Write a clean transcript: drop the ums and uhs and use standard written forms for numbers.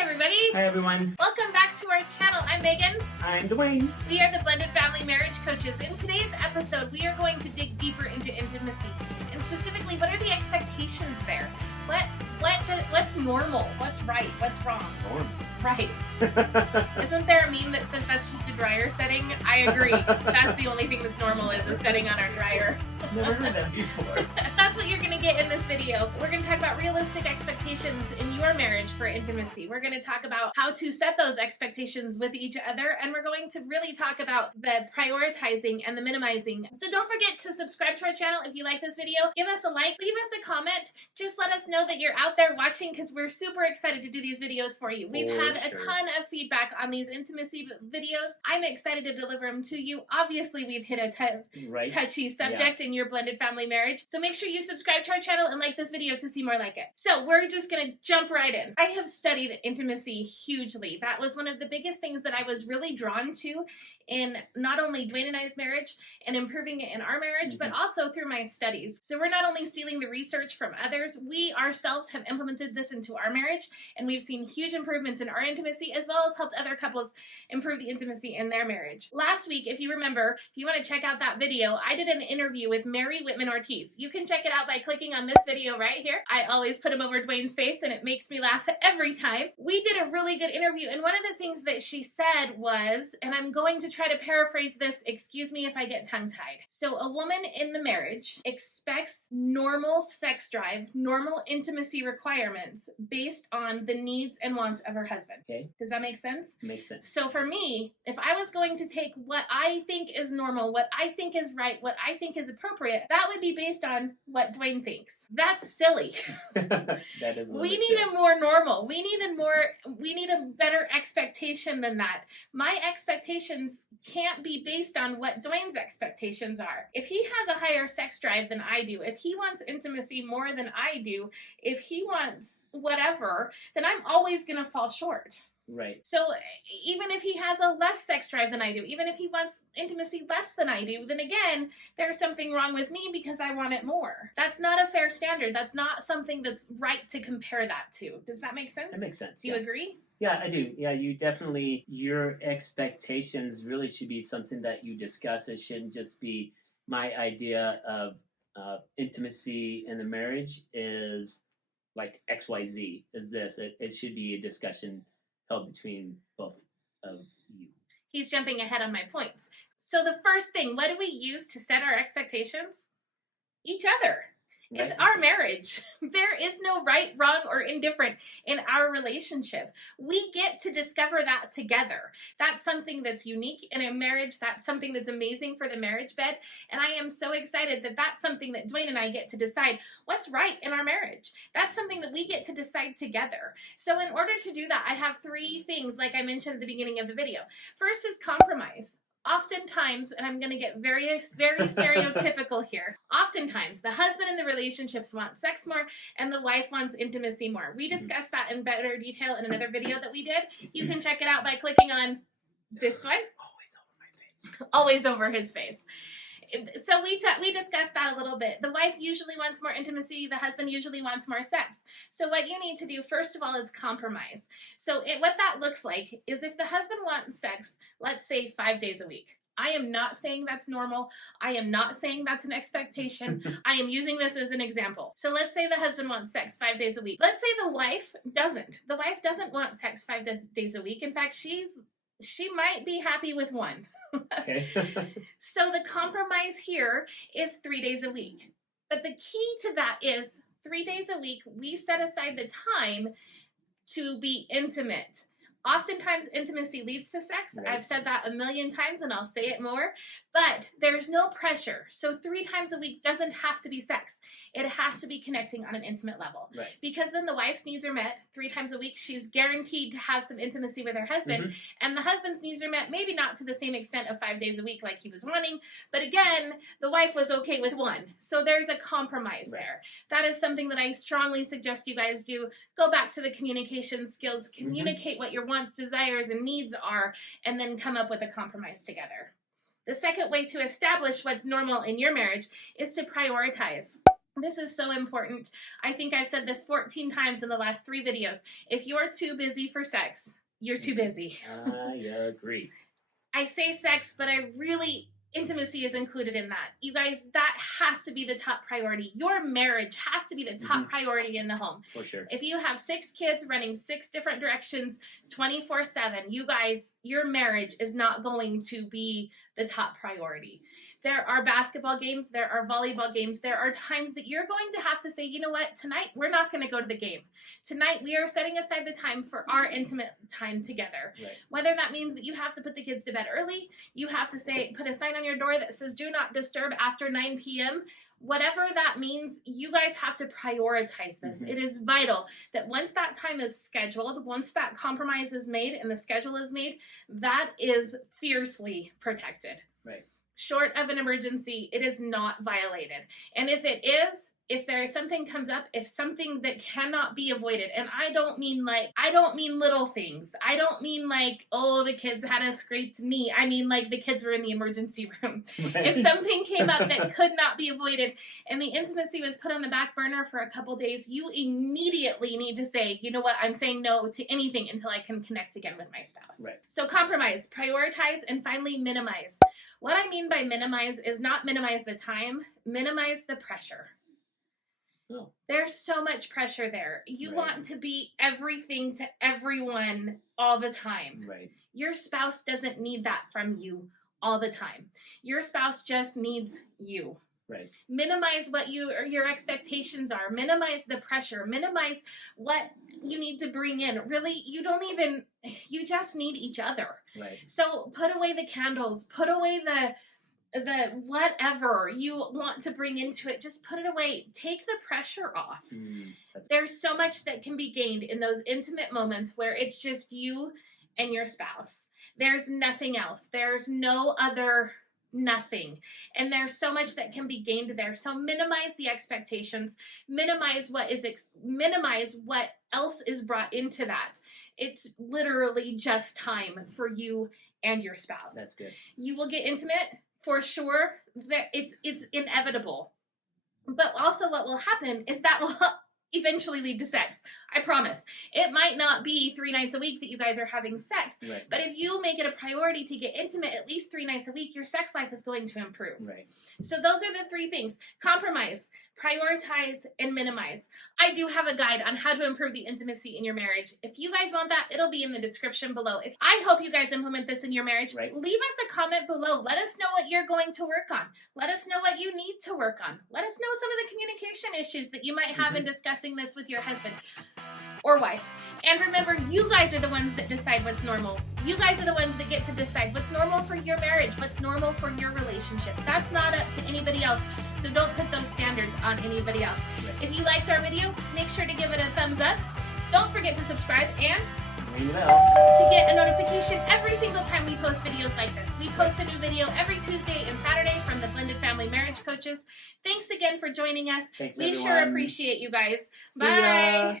Hi everybody! Hi everyone. Welcome back to our channel. I'm Megan. I'm Dwayne. We are the Blended Family Marriage Coaches. In today's episode, we are going to dig deeper into intimacy. And specifically, what are the expectations there? What's normal? What's right? What's wrong? Right. Isn't there a meme that says that's just a dryer setting? I agree. That's the only thing that's normal is a setting on our dryer. Never heard that before. That's what you're going to get in this video. We're going to talk about realistic expectations in your marriage for intimacy. We're going to talk about how to set those expectations with each other, and we're going to really talk about the prioritizing and the minimizing. So don't forget to subscribe to our channel if you like this video. Give us a like, leave us a comment. Just let us know that you're out there watching because we're super excited to do these videos for you. We've had a ton of feedback on these intimacy videos. I'm excited to deliver them to you. Obviously, we've hit a touchy subject in your blended family marriage. So make sure you subscribe to our channel and like this video to see more like it. So we're just gonna jump right in. I have studied intimacy hugely. That was one of the biggest things that I was really drawn to in not only Dwayne and I's marriage and improving it in our marriage, but also through my studies. So we're not only stealing the research from others, we ourselves have implemented this into our marriage, and we've seen huge improvements in our intimacy, as well as helped other couples improve the intimacy in their marriage. Last week, if you remember, if you want to check out that video, I did an interview with Mary Whitman-Ortiz. You can check it out by clicking on this video right here. I always put him over Dwayne's face, and it makes me laugh every time. We did a really good interview, and one of the things that she said was, and I'm going to try to paraphrase this, excuse me if I get tongue-tied. So a woman in the marriage expects normal sex drive, normal intimacy requirements based on the needs and wants of her husband. Okay. Does that make sense? Makes sense. So for me, if I was going to take what I think is normal, what I think is right, what I think is appropriate, that would be based on what Dwayne thinks. That's silly. That is We need a more normal. We need a better expectation than that. My expectations can't be based on what Dwayne's expectations are. If he has a higher sex drive than I do, if he wants intimacy more than I do, if he wants whatever, then I'm always going to fall short. Right. So even if he has a less sex drive than I do, even if he wants intimacy less than I do, then again, there's something wrong with me because I want it more. That's not a fair standard. That's not something that's right to compare that to. Does that make sense? That makes sense. Do you agree? Yeah, I do. Yeah, your expectations really should be something that you discuss. It shouldn't just be my idea of intimacy in the marriage is like XYZ is this. It should be a discussion held between both of you. He's jumping ahead on my points. So the first thing, what do we use to set our expectations? Each other. Right. It's our marriage. There is no right, wrong, or indifferent in our relationship. We get to discover that together. That's something that's unique in a marriage. That's something that's amazing for the marriage bed. And I am so excited that that's something that Dwayne and I get to decide what's right in our marriage. That's something that we get to decide together. So in order to do that, I have three things like I mentioned at the beginning of the video. First is compromise. Oftentimes, and I'm going to get very stereotypical here, oftentimes the husband in the relationships wants sex more and the wife wants intimacy more. We discussed that in better detail in another video that we did. You can check it out by clicking on this one. Always over my face. Always over his face. So we discussed that a little bit. The wife usually wants more intimacy. The husband usually wants more sex. So what you need to do, first of all, is compromise. So what that looks like is if the husband wants sex, let's say 5 days a week. I am not saying that's normal. I am not saying that's an expectation. I am using this as an example. So let's say the husband wants sex 5 days a week. Let's say the wife doesn't. The wife doesn't want sex 5 days a week. In fact, she might be happy with one. Okay. So the compromise here is 3 days a week. But the key to that is 3 days a week, we set aside the time to be intimate. Oftentimes, intimacy leads to sex. Right. I've said that a million times, and I'll say it more. But there's no pressure. So 3 times a week doesn't have to be sex. It has to be connecting on an intimate level. Right. Because then the wife's needs are met. 3 times a week, she's guaranteed to have some intimacy with her husband. And the husband's needs are met, maybe not to the same extent of 5 days a week like he was wanting. But again, the wife was okay with 1. So there's a compromise there. That is something that I strongly suggest you guys do. Go back to the communication skills. Communicate what your wants, desires, and needs are, and then come up with a compromise together. The second way to establish what's normal in your marriage is to prioritize. This is so important. I think I've said this 14 times in the last 3 videos. If you're too busy for sex, you're too busy. I agree. I say sex, but intimacy is included in that. You guys, that has to be the top priority. Your marriage has to be the top priority in the home. For sure. If you have 6 kids running 6 different directions 24/7, you guys, your marriage is not going to be the top priority. There are basketball games, there are volleyball games, there are times that you're going to have to say, you know what, tonight we're not going to go to the game. Tonight we are setting aside the time for our intimate time together. Right. Whether that means that you have to put the kids to bed early, you have to put a sign on your door that says do not disturb after 9 p.m., whatever that means, you guys have to prioritize this. It is vital that once that time is scheduled, once that compromise is made and the schedule is made, that is fiercely protected. Right. Short of an emergency, it is not violated. And if it is, if there is something comes up, if something that cannot be avoided, and I don't mean little things. I don't mean like, oh, the kids had a scraped knee. I mean like the kids were in the emergency room. Right. If something came up that could not be avoided and the intimacy was put on the back burner for a couple days, you immediately need to say, you know what, I'm saying no to anything until I can connect again with my spouse. Right. So compromise, prioritize, and finally minimize. What I mean by minimize is not minimize the time, minimize the pressure. Oh. There's so much pressure there. You want to be everything to everyone all the time. Right. Your spouse doesn't need that from you all the time. Your spouse just needs you. Right. Minimize what your expectations are. Minimize the pressure. Minimize what you need to bring in. Really, you just need each other. Right. So put away the candles, put away the whatever you want to bring into it, just put it away. Take the pressure off. There's so much that can be gained in those intimate moments where it's just you and your spouse. There's nothing else. There's no other nothing. And there's so much that can be gained there. So minimize the expectations, minimize what else is brought into that. It's literally just time for you and your spouse. That's good. You will get intimate for sure. That it's inevitable. But also what will happen is that will eventually lead to sex. I promise. It might not be 3 nights a week that you guys are having sex, right. But if you make it a priority to get intimate at least 3 nights a week, your sex life is going to improve. Right. So those are the 3 things: compromise, prioritize, and minimize. I do have a guide on how to improve the intimacy in your marriage. If you guys want that, it'll be in the description below. I hope you guys implement this in your marriage. Right. Leave us a comment below. Let us know what you're going to work on. Let us know what you need to work on. Let us know some of the communication issues that you might have in discussing this with your husband or wife. And remember, you guys are the ones that decide what's normal. You guys are the ones that get to decide what's normal for your marriage, what's normal for your relationship. That's not up to anybody else. So don't put those standards on anybody else. If you liked our video, make sure to give it a thumbs up. Don't forget to subscribe and ring the bell to get a notification every single time we post videos like this. We post a new video every Tuesday and Saturday from the Blended Family Marriage Coaches. Thanks again for joining us. Thanks, we everyone. sure appreciate you guys. See Bye. ya.